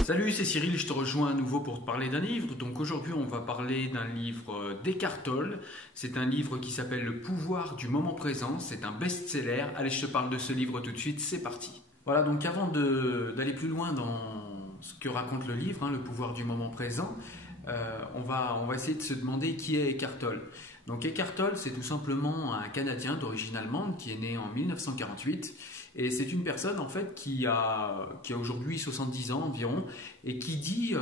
Salut, c'est Cyril, je te rejoins à nouveau pour te parler d'un livre. Donc aujourd'hui, on va parler d'un livre d'Eckhart Tolle. C'est un livre qui s'appelle Le pouvoir du moment présent. C'est un best-seller. Allez, je te parle de ce livre tout de suite, c'est parti. Voilà, donc avant d'aller plus loin dans ce que raconte le livre, Le pouvoir du moment présent, on va essayer de se demander qui est Eckhart Tolle. Donc Eckhart Tolle, c'est tout simplement un Canadien d'origine allemande qui est né en 1948. Et c'est une personne en fait qui a aujourd'hui 70 ans environ et qui dit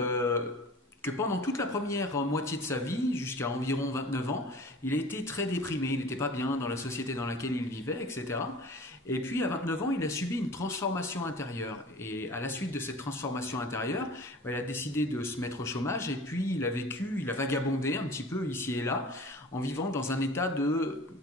que pendant toute la première moitié de sa vie, jusqu'à environ 29 ans, il a été très déprimé, il n'était pas bien dans la société dans laquelle il vivait, etc. Et puis à 29 ans, il a subi une transformation intérieure. Et à la suite de cette transformation intérieure, il a décidé de se mettre au chômage et puis il a vagabondé un petit peu ici et là en vivant dans un état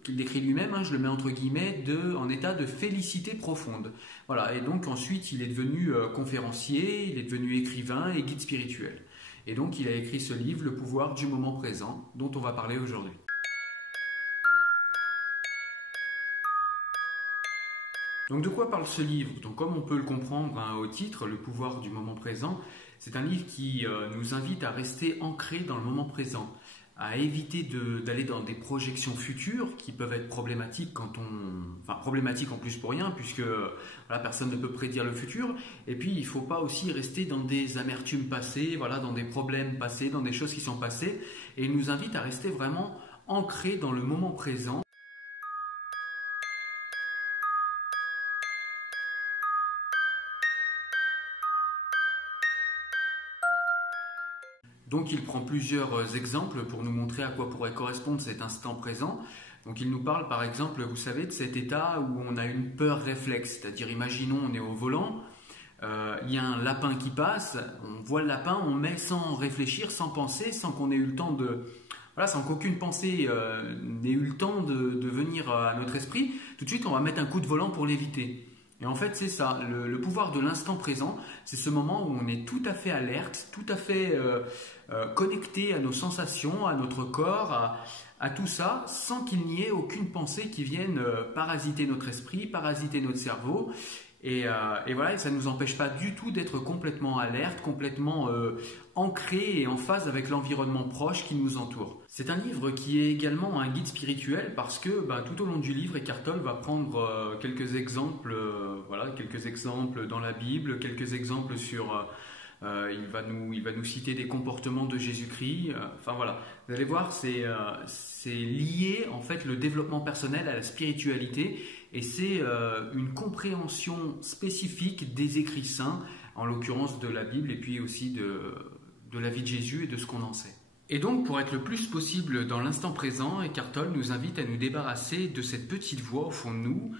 qu'il décrit lui-même, je le mets entre guillemets, en état de félicité profonde. Voilà, et donc ensuite il est devenu conférencier, il est devenu écrivain et guide spirituel. Et donc il a écrit ce livre, Le pouvoir du moment présent, dont on va parler aujourd'hui. Donc de quoi parle ce livre? Donc comme on peut le comprendre au titre, Le pouvoir du moment présent, c'est un livre qui nous invite à rester ancré dans le moment présent, à éviter d'aller dans des projections futures qui peuvent être problématiques problématiques en plus pour rien, puisque personne ne peut prédire le futur. Et puis il ne faut pas aussi rester dans des amertumes passées, dans des problèmes passés, dans des choses qui sont passées. Et il nous invite à rester vraiment ancré dans le moment présent. Donc il prend plusieurs exemples pour nous montrer à quoi pourrait correspondre cet instant présent. Donc il nous parle par exemple, vous savez, de cet état où on a une peur réflexe, c'est-à-dire imaginons on est au volant, il y a un lapin qui passe, on voit le lapin, on met sans réfléchir, sans penser, sans qu'on ait eu le temps sans qu'aucune pensée n'ait eu le temps de venir à notre esprit, tout de suite on va mettre un coup de volant pour l'éviter. Et en fait, c'est ça, le pouvoir de l'instant présent, c'est ce moment où on est tout à fait alerte, tout à fait connecté à nos sensations, à notre corps, à tout ça, sans qu'il n'y ait aucune pensée qui vienne parasiter notre esprit, parasiter notre cerveau. Et ça ne nous empêche pas du tout d'être complètement alerte, complètement ancré et en phase avec l'environnement proche qui nous entoure. C'est un livre qui est également un guide spirituel parce que tout au long du livre, Eckhart Tolle va prendre quelques exemples dans la Bible, quelques exemples sur... il va nous citer des comportements de Jésus-Christ. Vous allez voir, c'est lié en fait le développement personnel à la spiritualité et c'est une compréhension spécifique des écrits saints, en l'occurrence de la Bible et puis aussi de la vie de Jésus et de ce qu'on en sait. Et donc, pour être le plus possible dans l'instant présent, Eckhart Tolle nous invite à nous débarrasser de cette petite voix au fond de nous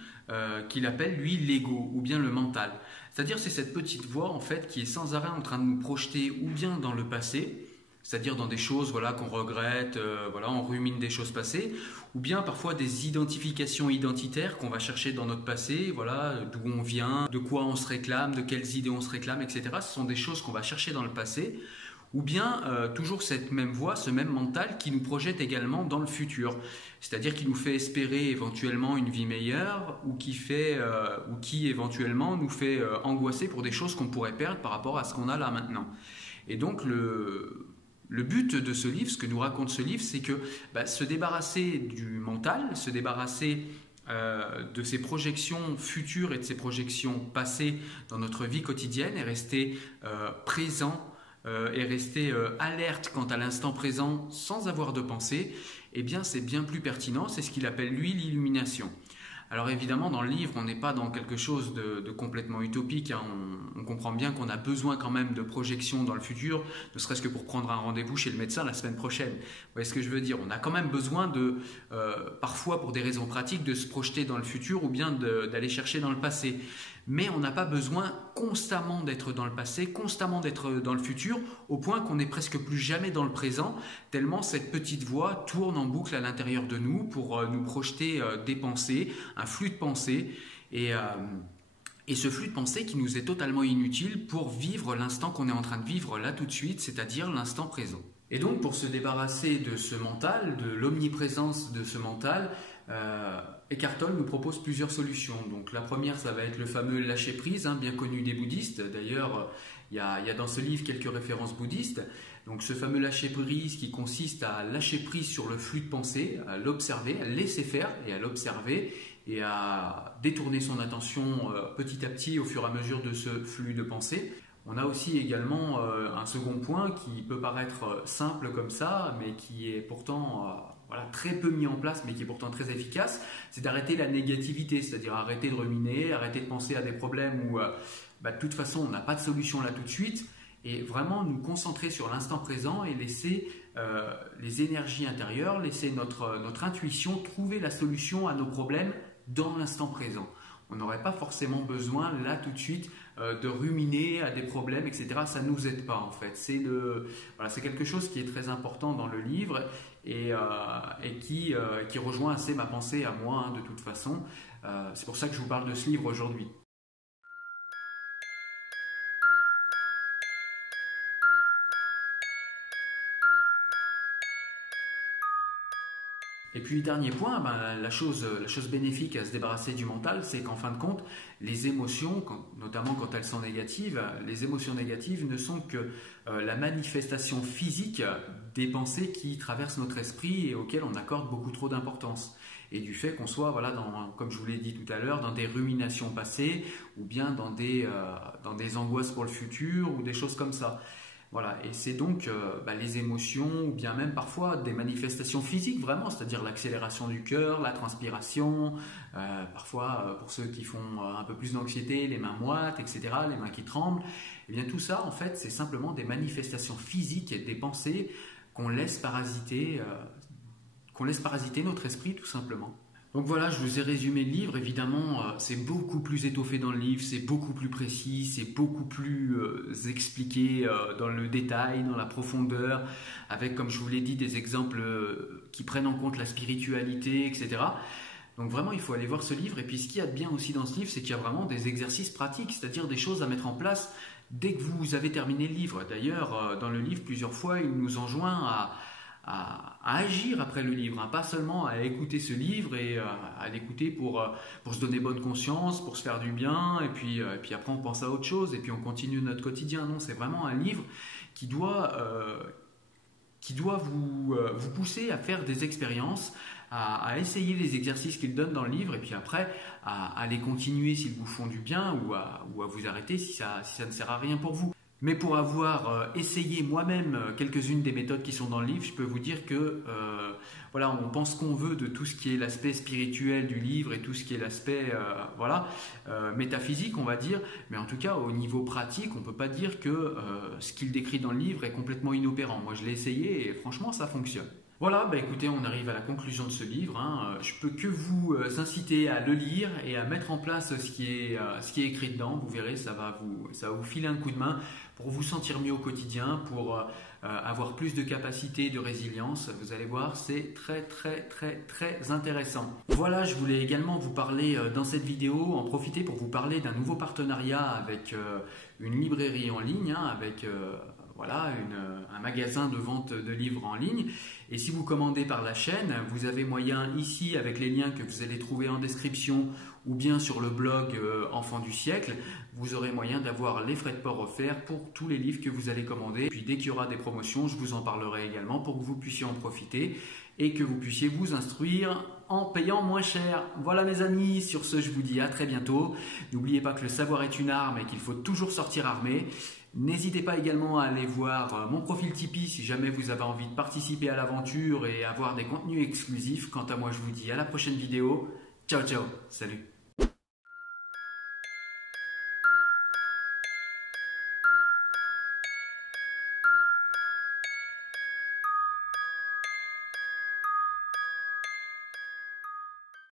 qu'il appelle, lui, l'ego ou bien le mental. C'est-à-dire, c'est cette petite voix, en fait, qui est sans arrêt en train de nous projeter ou bien dans le passé, c'est-à-dire dans des choses qu'on regrette, on rumine des choses passées, ou bien parfois des identifications identitaires qu'on va chercher dans notre passé, d'où on vient, de quoi on se réclame, de quelles idées on se réclame, etc. Ce sont des choses qu'on va chercher dans le passé. Ou bien toujours cette même voix, ce même mental qui nous projette également dans le futur, c'est-à-dire qui nous fait espérer éventuellement une vie meilleure ou qui éventuellement nous fait angoisser pour des choses qu'on pourrait perdre par rapport à ce qu'on a là maintenant. Et donc le but de ce livre, ce que nous raconte ce livre, c'est que se débarrasser du mental, se débarrasser de ces projections futures et de ces projections passées dans notre vie quotidienne et rester présent et rester alerte quant à l'instant présent sans avoir de pensée, eh bien c'est bien plus pertinent, c'est ce qu'il appelle lui l'illumination. Alors évidemment dans le livre on n'est pas dans quelque chose de complètement utopique, on comprend bien qu'on a besoin quand même de projections dans le futur, ne serait-ce que pour prendre un rendez-vous chez le médecin la semaine prochaine. Vous voyez ce que je veux dire? On a quand même besoin parfois pour des raisons pratiques, de se projeter dans le futur ou bien d'aller chercher dans le passé. Mais on n'a pas besoin constamment d'être dans le passé, constamment d'être dans le futur, au point qu'on n'est presque plus jamais dans le présent, tellement cette petite voix tourne en boucle à l'intérieur de nous pour nous projeter des pensées, un flux de pensées, et ce flux de pensées qui nous est totalement inutile pour vivre l'instant qu'on est en train de vivre là tout de suite, c'est-à-dire l'instant présent. Et donc pour se débarrasser de ce mental, de l'omniprésence de ce mental, Eckhart Tolle nous propose plusieurs solutions. Donc la première, ça va être le fameux lâcher prise, hein, bien connu des bouddhistes. D'ailleurs, il y a dans ce livre quelques références bouddhistes. Donc ce fameux lâcher prise qui consiste à lâcher prise sur le flux de pensée, à l'observer, à le laisser faire et à l'observer et à détourner son attention petit à petit au fur et à mesure de ce flux de pensée. On a aussi également un second point qui peut paraître simple comme ça, mais qui est pourtant très peu mis en place, mais qui est pourtant très efficace, c'est d'arrêter la négativité, c'est-à-dire arrêter de ruminer, arrêter de penser à des problèmes où de toute façon on n'a pas de solution là tout de suite, et vraiment nous concentrer sur l'instant présent et laisser les énergies intérieures, laisser notre intuition trouver la solution à nos problèmes dans l'instant présent. On n'aurait pas forcément besoin là tout de suite de ruminer à des problèmes, etc. Ça ne nous aide pas en fait. C'est quelque chose qui est très important dans le livre et qui rejoint assez ma pensée à moi hein, de toute façon. C'est pour ça que je vous parle de ce livre aujourd'hui. Et puis dernier point, la chose bénéfique à se débarrasser du mental, c'est qu'en fin de compte, les émotions, notamment quand elles sont négatives, les émotions négatives ne sont que la manifestation physique des pensées qui traversent notre esprit et auxquelles on accorde beaucoup trop d'importance. Et du fait qu'on soit, comme je vous l'ai dit tout à l'heure, dans des ruminations passées ou bien dans des angoisses pour le futur ou des choses comme ça. Voilà, et c'est donc les émotions ou bien même parfois des manifestations physiques vraiment, c'est-à-dire l'accélération du cœur, la transpiration, parfois pour ceux qui font un peu plus d'anxiété, les mains moites, etc., les mains qui tremblent. Et bien tout ça en fait c'est simplement des manifestations physiques et des pensées qu'on laisse parasiter notre esprit tout simplement. Donc voilà, je vous ai résumé le livre. Évidemment, c'est beaucoup plus étoffé dans le livre, c'est beaucoup plus précis, c'est beaucoup plus expliqué dans le détail, dans la profondeur, avec, comme je vous l'ai dit, des exemples qui prennent en compte la spiritualité, etc. Donc vraiment, il faut aller voir ce livre. Et puis, ce qu'il y a de bien aussi dans ce livre, c'est qu'il y a vraiment des exercices pratiques, c'est-à-dire des choses à mettre en place dès que vous avez terminé le livre. D'ailleurs, dans le livre, plusieurs fois, il nous enjoint à agir après le livre, hein, pas seulement à écouter ce livre et à l'écouter pour se donner bonne conscience, pour se faire du bien, et puis après on pense à autre chose, et puis on continue notre quotidien. Non, c'est vraiment un livre qui doit vous pousser à faire des expériences, à essayer les exercices qu'il donne dans le livre, et puis après à les continuer s'ils vous font du bien, ou à vous arrêter si ça ne sert à rien pour vous. Mais pour avoir essayé moi-même quelques-unes des méthodes qui sont dans le livre, je peux vous dire que on pense qu'on veut de tout ce qui est l'aspect spirituel du livre et tout ce qui est l'aspect métaphysique, on va dire. Mais en tout cas, au niveau pratique, on ne peut pas dire que ce qu'il décrit dans le livre est complètement inopérant. Moi, je l'ai essayé et franchement, ça fonctionne. Voilà, écoutez, on arrive à la conclusion de ce livre. Hein. Je peux que vous inciter à le lire et à mettre en place ce qui est écrit dedans. Vous verrez, ça va vous filer un coup de main pour vous sentir mieux au quotidien, pour avoir plus de capacité, de résilience. Vous allez voir, c'est très très très très intéressant. Voilà, je voulais également vous parler dans cette vidéo, en profiter pour vous parler d'un nouveau partenariat avec une librairie en ligne, hein, avec un magasin de vente de livres en ligne. Et si vous commandez par la chaîne, vous avez moyen ici, avec les liens que vous allez trouver en description ou bien sur le blog Enfants du siècle, vous aurez moyen d'avoir les frais de port offerts pour tous les livres que vous allez commander. Puis dès qu'il y aura des promotions, je vous en parlerai également pour que vous puissiez en profiter et que vous puissiez vous instruire en payant moins cher. Voilà mes amis, sur ce je vous dis à très bientôt. N'oubliez pas que le savoir est une arme et qu'il faut toujours sortir armé. N'hésitez pas également à aller voir mon profil Tipeee si jamais vous avez envie de participer à l'aventure et avoir des contenus exclusifs. Quant à moi, je vous dis à la prochaine vidéo. Ciao, ciao, salut.